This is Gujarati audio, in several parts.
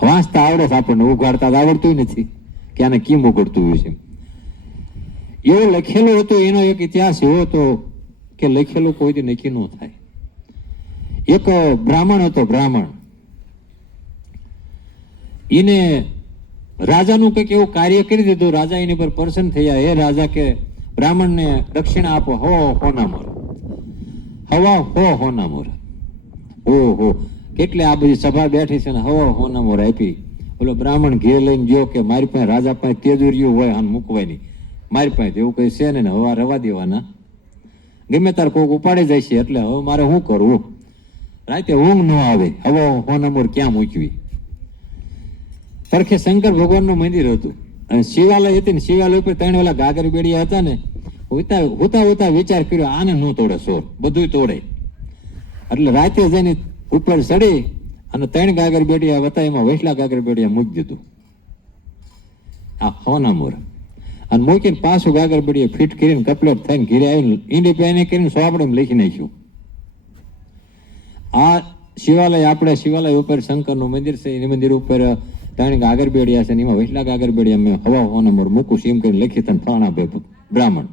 વાંચતા આવડે છે આપણને, ઉઘાડતા આવડતું નથી કે આને કેમ ઉઘડતું હોય છે. એવું લખેલું હતું. એનો એક ઇતિહાસ એવો હતો કે લખેલું કોઈથી નક્કી ન થાય. એક બ્રાહ્મણ હતો. બ્રાહ્મણ એને રાજાનું કંઈક એવું કાર્ય કરી દીધું. રાજા એની પર પ્રસન્ન થયા. હે રાજા કે બ્રાહ્મણને દક્ષિણા આપો, હોના મોર, હવા હોના મોર. ઓહો, કેટલે આ બધી સભા બેઠી છે ને હવા હોના મોર આપી. બોલો બ્રાહ્મણ ઘેર લઈને ગયો કે મારી પાસે રાજા પાસે તેજુરીઓ હોય આને મૂકવાની, મારી પાસે એવું કઈ છે ને, હવા રવા દેવાના, ગમે તાર કોઈક ઉપાડી જાય છે, એટલે હવે મારે શું કરવું? રાતે ઊંઘ ન આવે, હવે હોના મોર ક્યાં મૂકવી? પરખે શંકર ભગવાનનું મંદિર હતું અને શિવાલય હતી ને, શિવાલય ઉપર 3 ઓલા ગાગર બેડિયા હતા ને. હોતા વિચાર કર્યો આને ન તોડે સોર, બધું તોડે. એટલે રાતે જઈને ઉપર ચડી અને 3 ગાગર બેડિયા હતા, એમાં વૈસલા ગાગર બેડિયા મૂકી દીધું આ હોના મોર. અને મૂકીને પાછું ગાગર બેડિયા ફિટ કરીને કપલેટ થઈને ઘીરે આવીને ઈંડી પેને કરીને સોપડીમાં લખી નાખ્યું. આ શિવાલય, આપણે શિવાલય ઉપર શંકરનું મંદિર છે, એની મંદિર ઉપર 3 ગાગર બેડિયા છે, એમાં વૈસલા ગાગર બેડિયા મેં હવા હોના મોર મૂકું છું એમ કરીને લખી તને ફાણા બ્રાહ્મણ.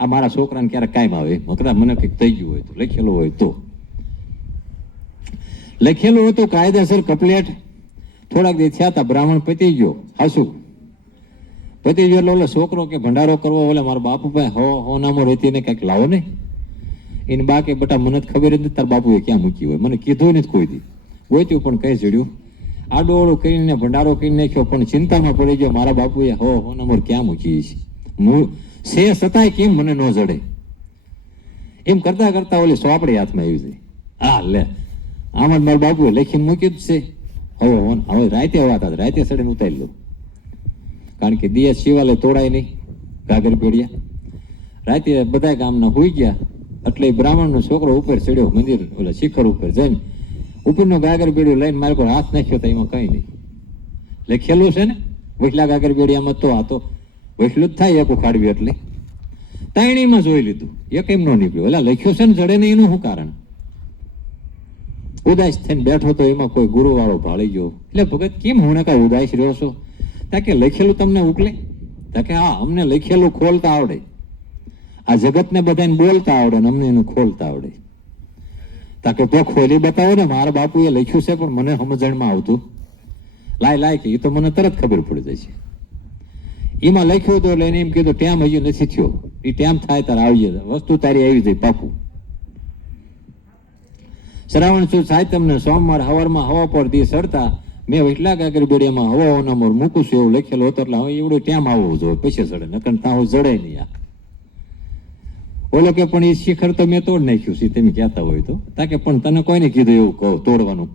આ મારા છોકરાને ક્યારેક કાયમ આવે, મકરા મને કંઈક થઈ ગયું હોય તો, લખેલું હોય તો. લખેલું હતું કાયદેસર કપલેટ. થોડાક દી થયા હતા, બ્રાહ્મણ પતી ગયો. હાસુ પતી ગયો એટલે ઓલો છોકરો કે ભંડારો કરવો, ઓલે મારા બાપુ પાસે હોના મોર હતી ને કંઈક લાવો ને. એને બા કે બટા મને ખબર જ નથી તાર બાપુએ ક્યાં મૂકી હોય, મને કીધું નથી કોઈ દી. ગોત્યું પણ કઈ જડ્યું, આડોળું કરીને ભંડારો કરી નાખ્યો, પણ ચિંતામાં પડી ગયો મારા બાપુએ હોના મોર ક્યાં મૂકી છે છતાંય કેમ મને ન જડે. એમ કરતા કરતા ઓલી સોપડી હાથમાં આવી જાય. હા લે, આમાં મારા બાપુએ લખીને મૂક્યું જ છે. હવે રાતે વાતા રાતે સડીને ઉતારી લો, કારણ કે દિયા શિવાલય તોડાય નહીં, ગાગર પેડિયા. રાતે બધા ગામના હોઈ ગયા એટલે બ્રાહ્મણનો છોકરો ઉપર ચડ્યો, મંદિર ઓલા શિખર ઉપર જઈને ઉપરનો ગાગર બેડિયો લઈને મારે કોઈ હાથ નાખ્યો તો એમાં કઈ નહીં. લખેલું છે ને વૈસલા ગાગર બેડિયામાં, તો આ તો વૈસલું જ થાય એક ઉખાડવી એટલે. તાણીમાં જોઈ લીધું, એક એમ નો નીકળ્યો. એટલે લખ્યું છે ને જડે નહીં, એનું શું કારણ? ઉદાસ થઈને બેઠો તો એમાં કોઈ ગુરુ વાળો ભાળી ગયો. એટલે ભગત કેમ હું કાંઈ ઉદાસ રહ્યો છો? તાકે લખેલું તમને ઉકલે? તાકે હા, અમને લખેલું ખોલતા આવડે, આ જગતને બધાને બોલતા આવડે ને અમને એનું ખોલતા આવડે. તાકે તો ખોલી બતાવો ને, મારા બાપુએ લખ્યું છે પણ મને સમજણમાં આવતું. લાય કે એ તો મને તરત ખબર પડી જાય છે. એમાં લખ્યું તો લઈને એમ કીધું ટેમ હજુ નથી થયો, એ ટેમ થાય તારે આવીએ, વસ્તુ તારી આવી જાય પાકું. શ્રાવણ સુદ સાહિત્યમને સોમવાર હવારમાં હવા પર દી સડતા મેં વૈસલા ગાગર બેડિયામાં હવા હોના મોર મૂકું છું એવું લખેલું હતું. એટલે હવે એવડું ટેમ આવવું જોઈએ, પછી સડે, નકર ત્યાં જડે નહીં. આ ઓલો કે પણ એ શિખર તો મેં તોડ નાખ્યું છે, તમે કહેતા હોય તો. તાકે પણ તને કોઈને કીધું એવું કહું તોડવાનું?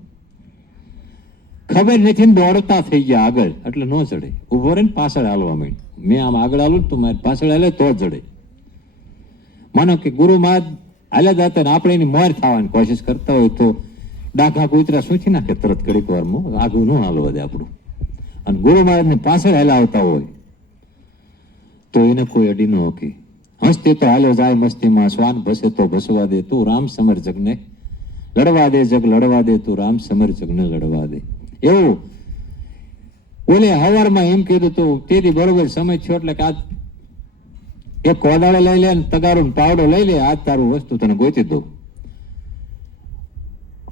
ખબર નથી ને દોડતા થઈ ગયા આગળ, એટલે ન ચડે. ઉભો રહે ને પાછળ હાલવા માંડ. મેં આમ આગળ હાલું તો મારે પાછળ હાલે તો જ ચડે. માનો કે ગુરુ મહારાજ હાલ્યા જતા ને આપણે એની મોર થવાની કોશિશ કરતા હોય તો ડાઘા કૂતરા સૂચી નાખે તરત ઘડીક વારમાં, આગું ન હાલવા દે આપણું. અને ગુરુ મહારાજને પાછળ હાલ્યા આવતા હોય તો એને કોઈ અડી ન હોકે. હસતી તો હાલ્યો જાય મસ્તીમાં, શ્વાન ભસે તો ભસવા દે, તું રામ સમર જગને લડવા દે, જગ લડવા દે, તું રામ સમર જગને લડવા દે. એવું ઓલે હવારમાં એમ કીધું તું. તેથી બરોબર સમય થયો એટલે કે આજ એક કોદાળો લઈ લે ને તગારું પાવડો લઈ લે, આજ તારું વસ્તુ તને ગોતી દઉં.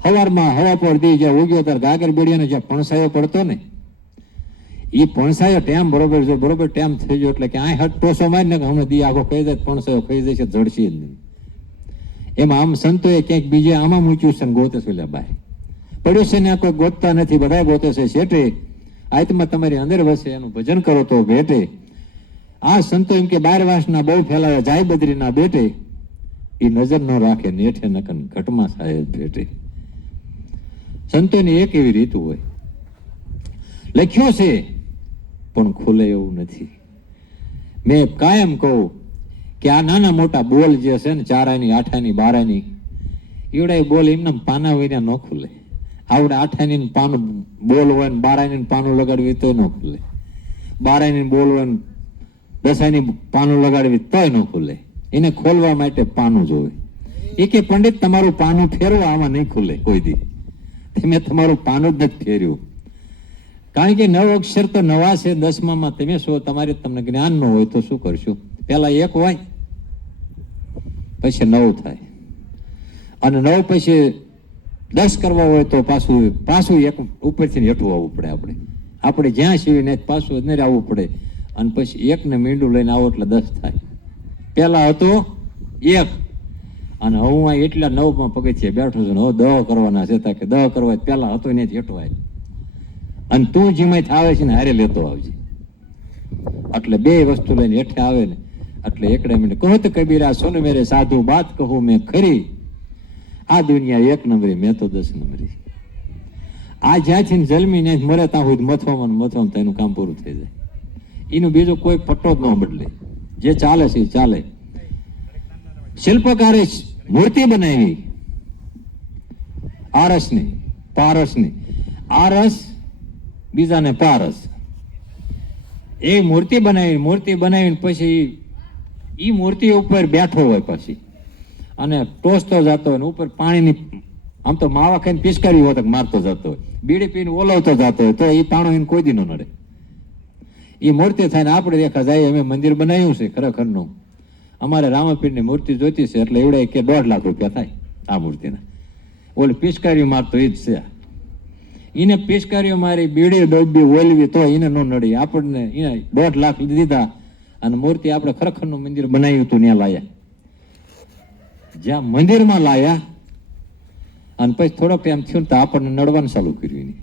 હવારમાં હવા પર દી જ્યાં ઉગ્યો ત્યારે ગાગર બેડિયાનો જ્યાં પણસાયો પડતો ને, એ પણસાયો ટેમ બરોબર જો બરોબર ટેમ થઈ ગયો એટલે કે આ હટ ટોસો મારી ને હમણાં દી આખો કહી જાય પણસાયો ખાઈ જશે, જડશે જ નહીં. એમાં આમ સંતોએ ક્યાંક બીજે આમાં મૂક્યું છે ને ગોતે છે બહાર પડ્યું છે ને, આ કોઈ ગોતતા નથી, બધા ગોતે છે. શેઠે આત્મા તમારી અંદર વસે, એનું ભજન કરો તો ભેટે. આ સંતો એમ કે 12 વાસના બહુ ફેલાવે, જાય બદ્રીના બેટે, એ નજર ન રાખે નેઠે નકન ઘટમાં સાહેબ ભેટે. સંતોની એક એવી રીત હોય, લખ્યો છે પણ ખુલે એવું નથી. મેં કાયમ કહું કે આ નાના મોટા બોલ જે છે ને, 4 આની 8 આની 12 આની, એવડા બોલ એમને પાના વિના ન ખુલે. આવડે 8 આની પાનું બોલ હોય ને 12 આની પાનું લગાડવી તોય ન ખુલે. 12 આની બોલ હોય ને 10 આની પાનું લગાડવી તોય ન ખુલે. એને ખોલવા માટે પાનું જોવે. એ કે પંડિત તમારું પાનું ફેરવો, આમાં નહીં ખુલે કોઈ દી. તમે તમારું પાનું જ નથી ફેર્યું. કારણ કે 9 અક્ષર તો નવા છે. 10માં તમે શું તમારે તમને જ્ઞાન ન હોય તો શું કરશું? પેલા 1 હોય પછી 9 થાય, અને 9 પછી 10 કરવા હોય તો પાછું એક ઉપરથી હેઠું આવવું પડે. આપણે જ્યાં સીવીને પાછું અંદર આવવું પડે, અને પછી 1 ને મીંડું લઈને આવો એટલે 10 થાય. પેલા હતો 1, અને હું આ એટલા 9માં પગથિયે બેઠો છું ને હવે 10 કરવાના છે. કે 10 કરવા પેલા હતો ને હેઠો આવે, અને તું જેમાંથી આવે છે ને હારે લેતો આવજે. એટલે 2 વસ્તુ લઈને હેઠે આવે ને એટલે એકડે મિનિટ કહો તો કબીરા સુન મેરે સાધુ બાત કહું મેં ખરી, આ દુનિયા 1 નંબરી મેં તો 10 નંબરી. આ જ્યાંથી જન્મી ને મરે ત્યાં સુધી મથવામાં એનું કામ પૂરું થઈ જાય. એનું બીજું કોઈ પટ્ટો જ ન બદલે. જે ચાલે છે એ ચાલે. શિલ્પકારે મૂર્તિ બનાવી આરસની, પારસની. આરસ બીજાને પારસ. એ મૂર્તિ બનાવીને પછી એ મૂર્તિ ઉપર બેઠો હોય પછી, અને ટોસતો જતો હોય, ઉપર પાણીની આમ તો માવા ખાઈને પિચકારી હોત મારતો જતો હોય, બીડી પીને ઓલવતો જતો હોય, તો એ પાણો એને કોઈ દી ન નડે. એ મૂર્તિ થાય ને આપણે દેખા જાય. અમે મંદિર બનાવ્યું છે ખરેખરનું. અમારે રામાપીરની મૂર્તિ જોઈતી છે એટલે એવડે કે 1.5 લાખ રૂપિયા થાય આ મૂર્તિના. ઓલી પિચકારીઓ મારતો એ જ છે. એને પિચકારીઓ મારી, બીડી ડોબી ઓલવી તો એને ન નડી. આપણને એને 1.5 લાખ દીધા, અને મૂર્તિ આપણે ખરેખરનું મંદિર બનાવ્યું હતું ત્યાં લાયા. જ્યાં મંદિરમાં લાયા અને પછી થોડોક ટાઈમ થયું તો આપણને નડવાનું ચાલુ કર્યું.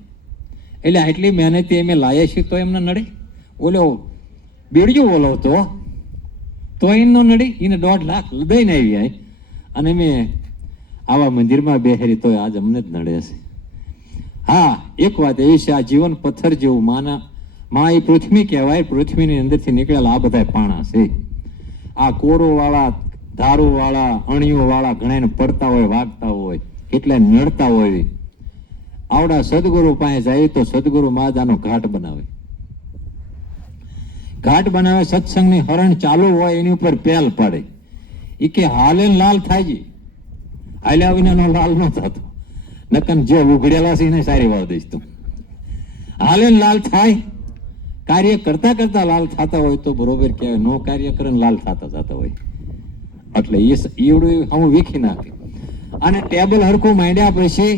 એટલે આટલી મહેનતી અમે લાયા છીએ તો એમને નડે. ઓલો બીડીયું ઓલવતો તો એનો નડી. એને 1.5 લાખ દઈને આવી, અને મેં આવા મંદિરમાં બેહેરી તો આજ અમને જ નડે છે. હા, એક વાત એવી છે, આ જીવન પથ્થર જેવું. માં એ પૃથ્વી કહેવાય. પૃથ્વીની અંદરથી નીકળેલા આ બધા પાણા છે. આ કોરોવાળા, ધારુવાળા, અણીઓવાળા ઘણાને પડતા હોય, વાગતા હોય, કેટલાય નડતા હોય. આવડા સદગુરુ પાસે જાય તો સદગુરુ મહારાજનો ઘાટ બનાવે. સત્સંગની હરણ ચાલુ હોય એની ઉપર પહેલ પાડે. એ કે હાલે લાલ થાય છે, હાલ્યા વિનાનો લાલ ન થતો. નકન જે ઉઘડેલા છે એને સારી વાવ દઈશ તું. હાલે લાલ થાય. કાર્ય કરતા કરતા લાલ થતા હોય તો બરોબર કહેવાય. નો કાર્ય કરે લાલ થતા જતા હોય એટલે એવડું હું વીખી નાખે. અને ટેબલ હરખું માંડ્યા પછી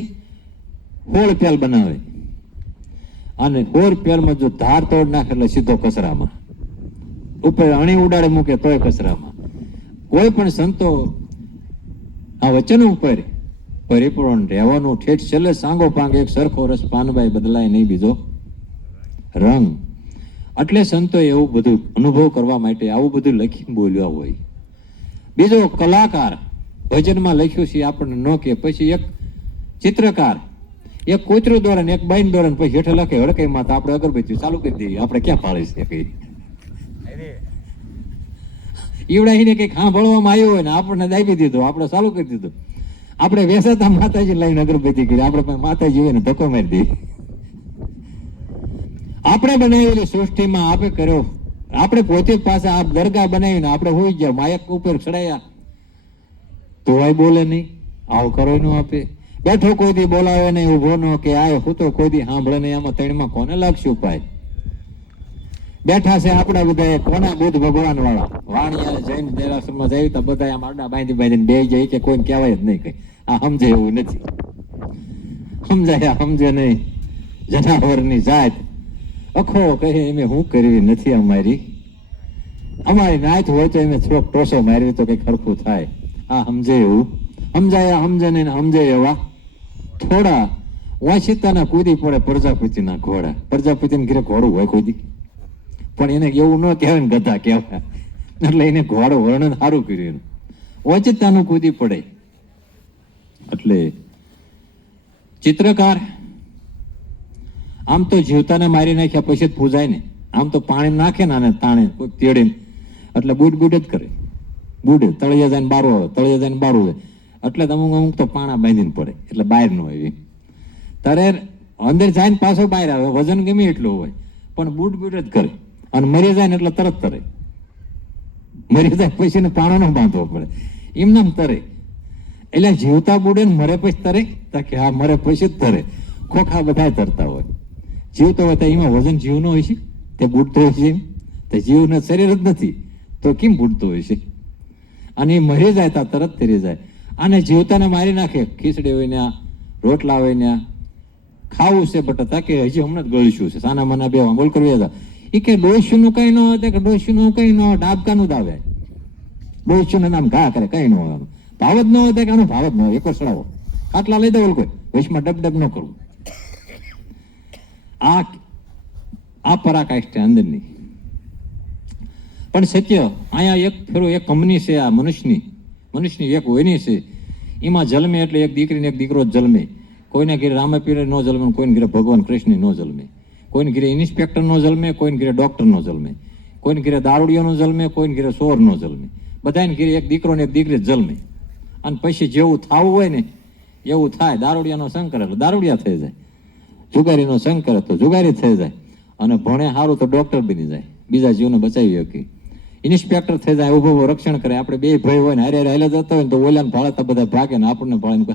હોળ પેલ બનાવે, અને હોળ પેલમાં જો ધાર તોડ નાખે એટલે સીધો કચરામાં. ઉપર અણી ઉડાડે મૂકે તોય કચરામાં. કોઈ પણ સંતો આ વચન ઉપર પરિપૂર્ણ રહેવાનું. ઠેઠ છેલ્લે સાંગો પાંગ એક સરખો રસ પાનભાઈ બદલાય નહીં બીજો રંગ. એટલે સંતો એવું બધું અનુભવ કરવા માટે આવું બધું લખીને બોલ્યા હોય. બીજો કલાકાર ભજનમાં લખ્યું છે આપણને ન કે. પછી એક ચિત્રકાર એક કોતરું દોરે ને એક બાઈન દોરે, પછી હેઠે લખે હડકાઈમાં. તો આપણે અગરબત્તી ચાલુ કરી દઈએ. આપણે ક્યાં પાળી છે કઈ ઈવડાઈને કંઈક સાંભળવામાં આવ્યું હોય ને આપણને દાબી દીધું, આપણે ચાલુ કરી દીધું. આપણે વેસાતા માતાજી લઈને અગરબત્તી કરી. આપણે માતાજી હોય ને ધક્કો મારી દઈએ. આપણે બનાવેલી સૃષ્ટિમાં આપણે કર્યો. આપણે પોતે જ પાસે આ દરગાહ બનાવીને આપણે હોઈ ગયા, માયક ઉપર ચડાયા તો બોલે નહીં, આવું કરો ન આપે. બેઠો કોઈ દી બોલાવે નહીં, ઉભો ન કે આય હું તો કોઈ દી સાંભળે નહીં. આમાં 3માં કોને લાગશે ઉપાય? બેઠા છે આપણા બધા કોના બુદ્ધ ભગવાન વાળા. વાણિયા જૈન દેરાસરમાં જાય તો બધા આમ આડા બાંધીને બે જાય કે કોઈને કહેવાય જ નહીં. કઈ આ સમજે એવું નથી. સમજે નહીં. જનાવરની જાત અખો કહે એમ હું કરવી નથી. અમારી નાત હોય તો એમ થોડોક ટોસો મારવી તો કઈ ખરખું થાય. આ સમજે એવું. સમજાયા સમજે નહીં, સમજે એવા થોડા વાંચિતાના કૂદી પડે પ્રજાપતિના ઘોડા. પ્રજાપતિને ઘરે ઘોડું હોય કોઈ દી, પણ એને એવું ન કહેવાય ને ગધા કહેવાય. એટલે એને ઘોડો વર્ણન સારું કર્યું. ઓચિતાનું કૂદી પડે. એટલે ચિત્રકાર આમ તો જીવતાને મારી નાખ્યા પછી જ પૂજાય ને. આમ તો પાણી નાખે ને આને તાણે કોઈ તેડીને એટલે બુડ જ કરે. બુડે તળિયા જાય ને બારું આવે, તળિયા જાય ને બારું આવે. એટલે અમુક તો પાણા બાંધીને પડે એટલે બહાર ન હોય. તારે અંદર જાય ને પાછો બહાર આવે. વજન ગમે એટલું હોય પણ બુડ જ કરે. અને મરી જાય ને એટલે તરત તરે. મરી જાય પછી ને પાણો ન બાંધવો પડે, એમને તરે. એટલે જીવતા બુડે ને મરે પછી તરે કે હા મરે પછી જ તરે. ખોખા બધા તરતા હોય. જીવતો હોય તો એમાં વજન જીવનો હોય છે, તે બુડતો હોય છે, તે જીવનું શરીર જ નથી તો કેમ બુડતો હોય છે? અને એ મરી જાય તો તરત તરી જાય. આને જીવતાને મારી નાખે. ખીચડી હોય ને, રોટલા હોય ને, ખાવું છે બટા કે હજી હમણાં જ ગળશું છે, સાના માના બે બોલ કરવી હતા. એ કે ડોશીનું કઈ ન હોય, કે ડોશીનું કઈ ન હોય, ડાબકાનું જ આવે. ડોશીનું નામ ઘા કરે, કઈ ન હોય. ભાવ જ ન હોય કે આનો ભાવ જ ન હોય. એક સડાવો આટલા લઈ દો કોઈ વૈશમાં ડબ ન કરવું. આ પરાકાષ્ઠ છે અંદરની. પણ સત્ય અહીંયા એક ફેરો એક કંપની છે આ મનુષ્યની એક હોયની છે. એમાં જન્મે એટલે એક દીકરીને એક દીકરો જ જન્મે. કોઈને ઘરે રામાપીરે ન જન્મે, કોઈને ઘરે ભગવાન કૃષ્ણ ન જન્મે, કોઈને ઘરે ઇન્સ્પેક્ટર ન જન્મે, કોઈને ઘરે ડોક્ટર ન જન્મે, કોઈને ઘરે દારૂડિયો ન જન્મે, કોઈને ઘરે ચોર ન જન્મે. બધાને ઘરે એક દીકરો ને એક દીકરી જન્મે. અને પછી જેવું થવું હોય ને એવું થાય. દારૂડિયાનો સંગ એટલે દારૂડિયા થઈ જાય, જુગારીનો સંગ કરે તો જુગારી થઈ જાય, અને ભણે સારું તો ડોક્ટર બની જાય, બીજા જીવને બચાવી શકે. ઇન્સ્પેક્ટર થઈ જાય, ઉભો રક્ષણ કરે. આપણે બે ભાઈ હોય ને હારે હારે જતા હોય ને તો ઓલાને ભાળે તો બધા ભાગે ને આપણને ભાળે.